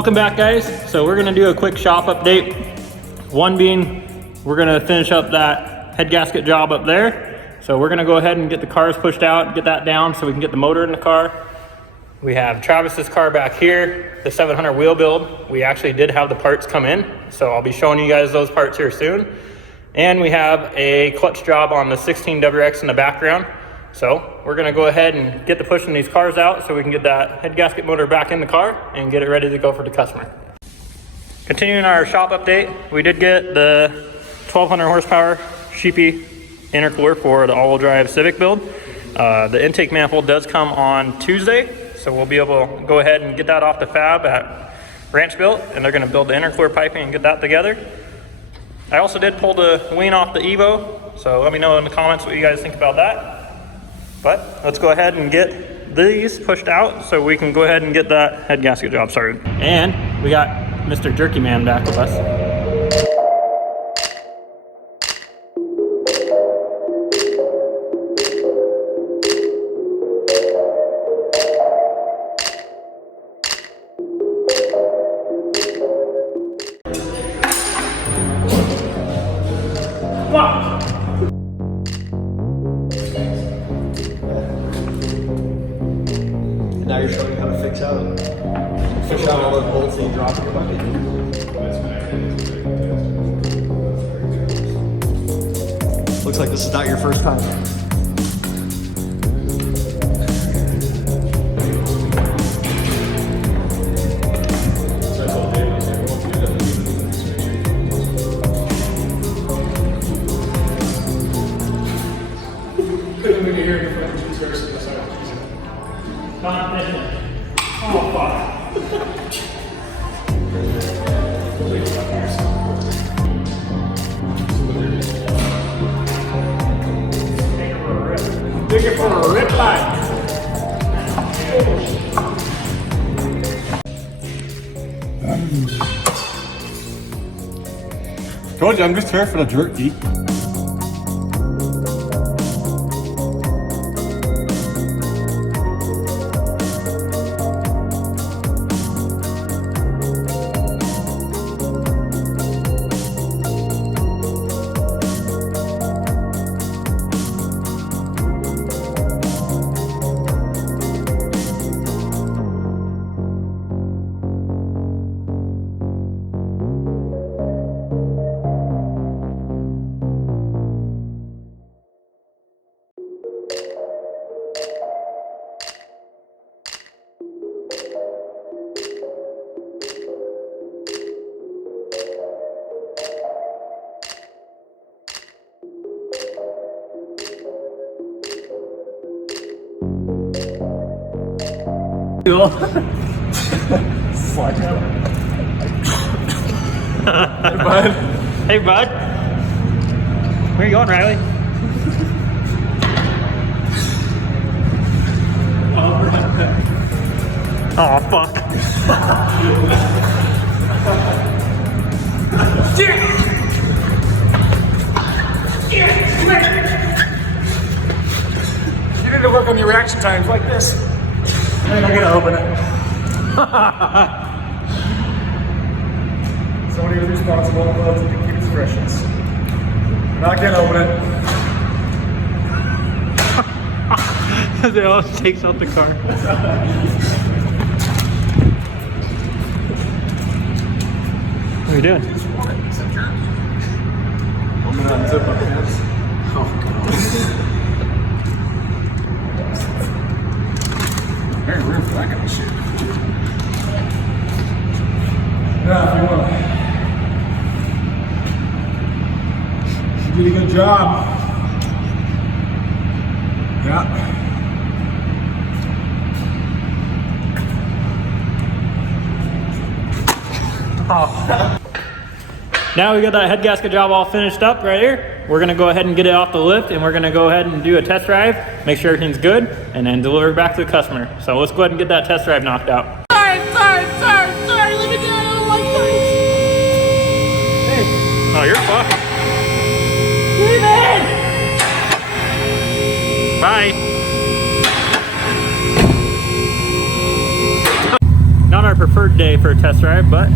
Welcome back, guys. So we're gonna do a quick shop update. One being, we're gonna finish up that head gasket job up there. So we're gonna go ahead and get the cars pushed out, get that down so we can get the motor in the car. We have Travis's car back here, the 700 wheel build. We actually did have the parts come in, so I'll be showing you guys those parts here soon. And we have a clutch job on the 16 WRX in the background. So we're gonna go ahead and get the pushing these cars out so we can get that head gasket motor back in the car and get it ready to go for the customer. Continuing our shop update, we did get the 1200 horsepower Sheepy intercooler for the all-wheel drive Civic build. The intake manifold does come on Tuesday, so we'll be able to go ahead and get that off the fab at Ranch Built, and they're gonna build the intercooler piping and get that together. I also did pull the wing off the Evo, so let me know in the comments what you guys think about that. But let's go ahead and get these pushed out so we can go ahead and get that head gasket job started. And we got Mr. Jerky Man back with us. Now you're showing how to fish out all those bolts that you drop in your bucket. Looks like this is not your first time. Oh, fuck. Take it for a rip line. Told you, I'm just here for the jerky. Cool. Slide down. Hey, bud. Hey, bud. Where you going, Riley? Oh, fuck. You need to work on your reaction times like this. I'm gonna open it. Somebody was responsible to keep its freshness. Not gonna open it. They all takes out the car. What are you doing? I'm gonna unzip my pants. Oh, God. Very room for that kind of shit. Yeah, if you want. You did a good job. Yeah. Oh. Now we got that head gasket job all finished up right here. We're gonna go ahead and get it off the lift, and we're gonna go ahead and do a test drive, make sure everything's good, and then deliver it back to the customer. So let's go ahead and get that test drive knocked out. Sorry, let me down, I don't like things. Hey. Oh, you're fucked. Leave it! Bye. Not our preferred day for a test drive, but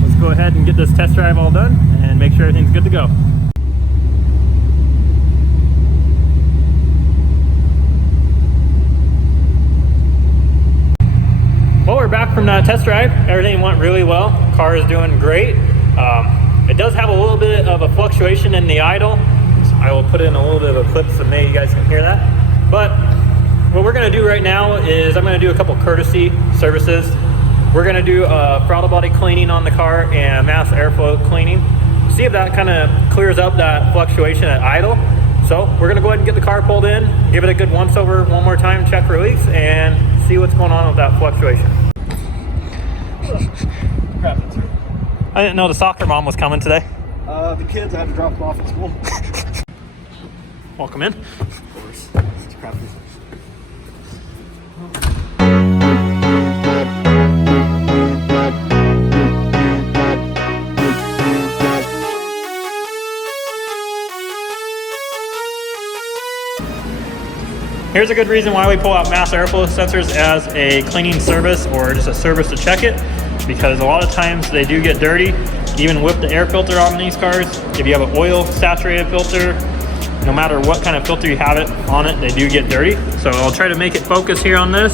let's go ahead and get this test drive all done and make sure everything's good to go. Well, we're back from that test drive. Everything went really well. Car is doing great. It does have a little bit of a fluctuation in the idle. So I will put in a little bit of a clip so maybe you guys can hear that. But what we're gonna do right now is I'm gonna do a couple courtesy services. We're gonna do a throttle body cleaning on the car and mass airflow cleaning. See if that kind of clears up that fluctuation at idle. So we're gonna go ahead and get the car pulled in, give it a good once over one more time, check for leaks, and see what's going on with that fluctuation. I didn't know the soccer mom was coming today. The kids, I had to drop them off at school. Welcome in. Of course. It's crap. Here's a good reason why we pull out mass airflow sensors as a cleaning service or just a service to check it, because a lot of times they do get dirty, even with the air filter on these cars. If you have an oil saturated filter, no matter what kind of filter you have it on it, they do get dirty. So I'll try to make it focus here on this.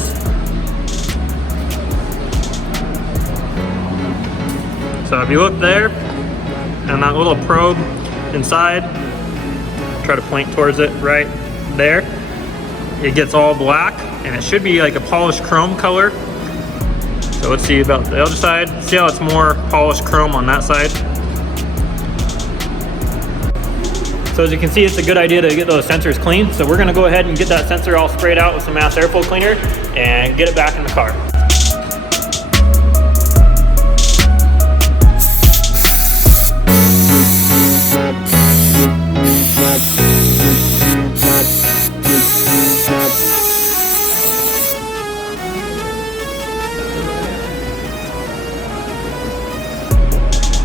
So if you look there, and that little probe inside, try to point towards it right there. It gets all black, and it should be like a polished chrome color. So let's see about the other side. See how it's more polished chrome on that side. So as you can see, it's a good idea to get those sensors clean. So we're gonna go ahead and get that sensor all sprayed out with some mass airflow cleaner and get it back in the car.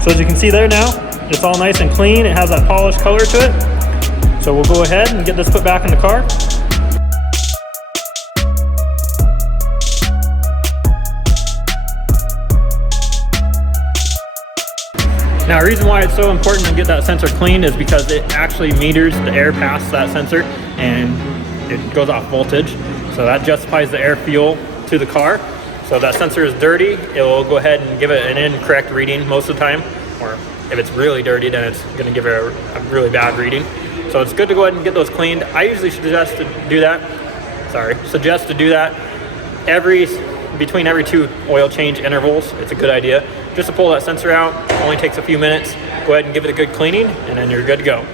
So as you can see there now, it's all nice and clean. It has that polished color to it. So we'll go ahead and get this put back in the car. Now, the reason why it's so important to get that sensor cleaned is because it actually meters the air past that sensor and it goes off voltage. So that justifies the air fuel to the car. So if that sensor is dirty, it will go ahead and give it an incorrect reading most of the time. Or if it's really dirty, then it's going to give it a really bad reading. So it's good to go ahead and get those cleaned. I usually suggest to do that between every 2 oil change intervals. It's a good idea. Just to pull that sensor out, only takes a few minutes. Go ahead and give it a good cleaning, and then you're good to go.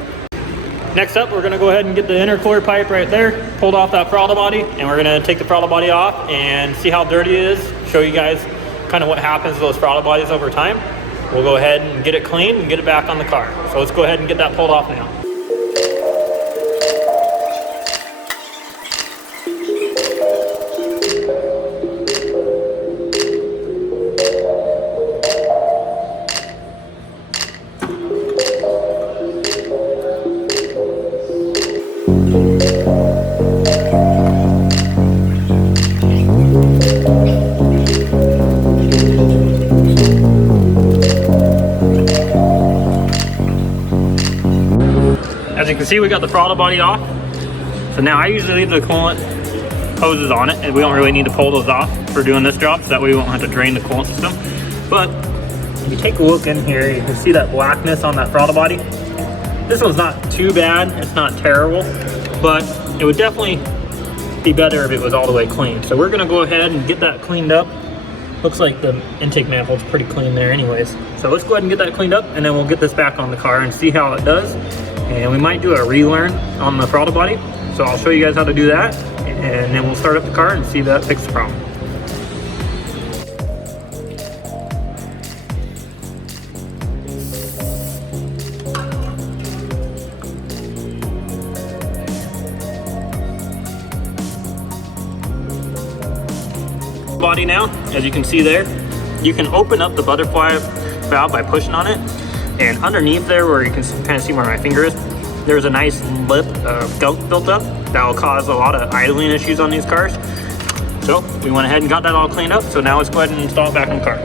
Next up, we're gonna go ahead and get the intercooler pipe right there, pulled off that throttle body, and we're gonna take the throttle body off and see how dirty it is, show you guys kind of what happens to those throttle bodies over time. We'll go ahead and get it clean and get it back on the car. So let's go ahead and get that pulled off now. As you can see, we got the throttle body off. So now I usually leave the coolant hoses on it, and we don't really need to pull those off for doing this job, so that way we won't have to drain the coolant system. But if you take a look in here, you can see that blackness on that throttle body. This one's not too bad, it's not terrible, but it would definitely be better if it was all the way clean. So we're gonna go ahead and get that cleaned up. Looks like the intake manifold's pretty clean there anyways. So let's go ahead and get that cleaned up, and then we'll get this back on the car and see how it does. And we might do a relearn on the throttle body. So I'll show you guys how to do that, and then we'll start up the car and see if that fixes the problem. Body now, as you can see there, you can open up the butterfly valve by pushing on it, and underneath there, where you can kind of see where my finger is, there's a nice lip of gunk built up that will cause a lot of idling issues on these cars. So we went ahead and got that all cleaned up. So now let's go ahead and install it back in the car.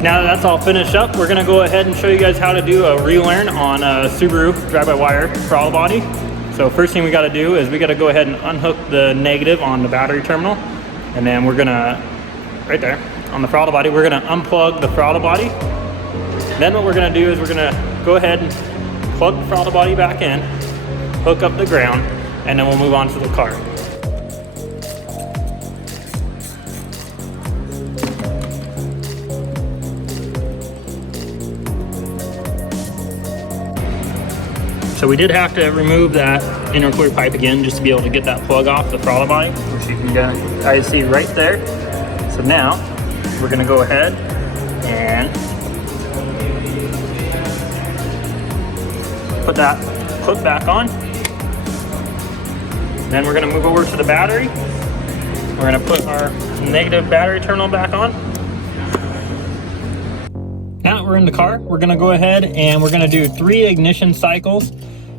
Now that that's all finished up, we're gonna go ahead and show you guys how to do a relearn on a Subaru drive-by-wire throttle body. So first thing we gotta do is we gotta go ahead and unhook the negative on the battery terminal. And then we're gonna, right there, on the throttle body, we're gonna unplug the throttle body. Then what we're gonna do is we're gonna go ahead and plug the throttle body back in, hook up the ground, and then we'll move on to the car. So we did have to remove that intercooler pipe again just to be able to get that plug off the throttle body, which you can guys see right there. So now we're gonna go ahead and put that hook back on. Then we're gonna move over to the battery. We're gonna put our negative battery terminal back on. Now that we're in the car, we're gonna go ahead and we're gonna do 3 ignition cycles.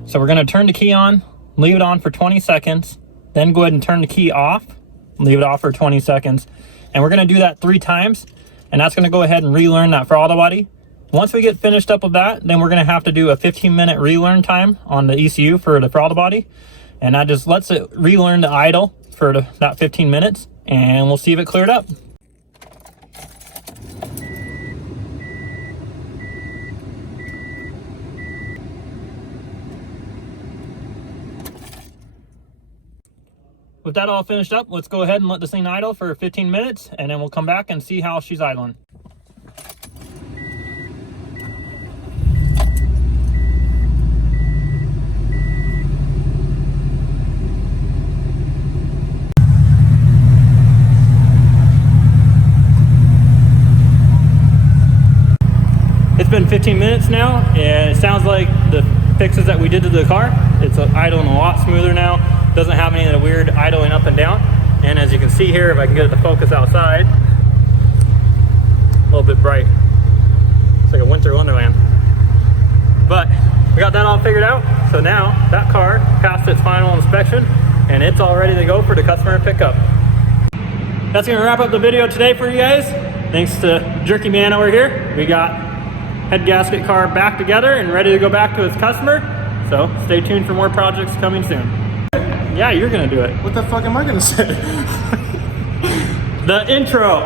So we're gonna turn the key on, leave it on for 20 seconds, then go ahead and turn the key off, leave it off for 20 seconds. And we're gonna do that 3 times, and that's gonna go ahead and relearn that throttle body. Once we get finished up with that, then we're gonna have to do a 15-minute relearn time on the ECU for the throttle body. And that just lets it relearn the idle for that 15 minutes, and we'll see if it cleared up. With that all finished up, let's go ahead and let this thing idle for 15 minutes, and then we'll come back and see how she's idling. It's been 15 minutes now, and it sounds like the fixes that we did to the car, it's idling a lot smoother now. Doesn't have any of the weird idling up and down. And as you can see here, if I can get it to focus outside, a little bit bright. It's like a winter wonderland. But we got that all figured out. So now that car passed its final inspection and it's all ready to go for the customer pickup. That's gonna wrap up the video today for you guys. Thanks to Jerky Man over here. We got head gasket car back together and ready to go back to its customer. So stay tuned for more projects coming soon. Yeah, you're gonna do it. What the fuck am I gonna say? The intro.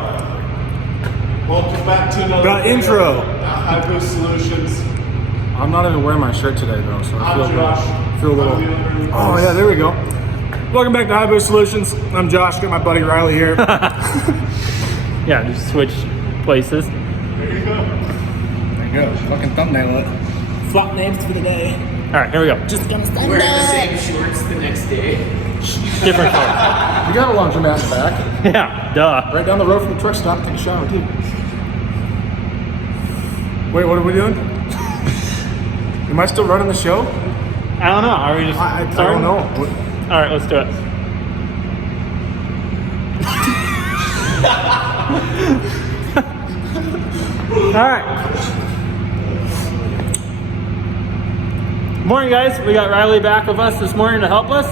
Welcome back to another The intro. High Boost Solutions. I'm not even wearing my shirt today though, so I I'm Josh. feel a little. Oh yeah, there we go. Welcome back to High Boost Solutions. I'm Josh. Got my buddy Riley here. Yeah, just switch places. There you go. There you go. Fucking thumbnail it. Flop names for the day. All right, here we go. Just gonna stand Wearing the up. same shorts the next day. Different color. You got a laundromat in the back. Yeah, duh. Right down the road from the truck stop. Take a shower too. Wait, what are we doing? Am I still running the show? I don't know. Are we just I starting? don't know. All right, let's do it. All right. Morning, guys. We got Riley back with us this morning to help us.